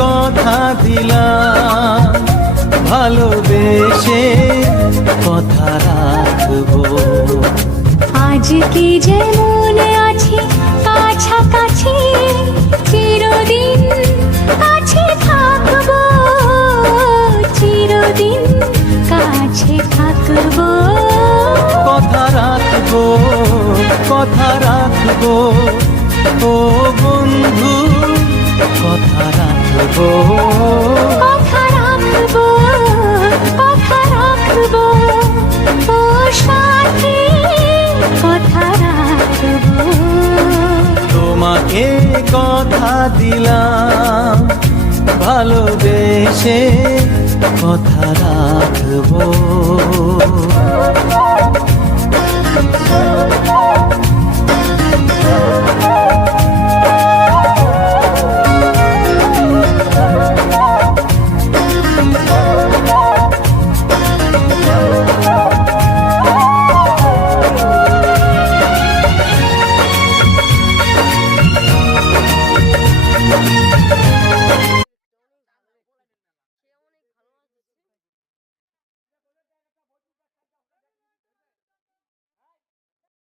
কথা দিলাম, ভালোবেসে কথা রাখবো। আজকে যেমন আছি কাছাকাছি, চিরদিন কাছে থাকবো, চিরদিন কাছে থাকবো। কথা রাখবো, কথা রাখবো, ও বন্ধু কথা রাখবো। কথা রাখবো, কথা রাখবো, ও সাথী কথা রাখবো। তোমাকে কথা দিলাম, ভালোবেসে কথা রাখবো।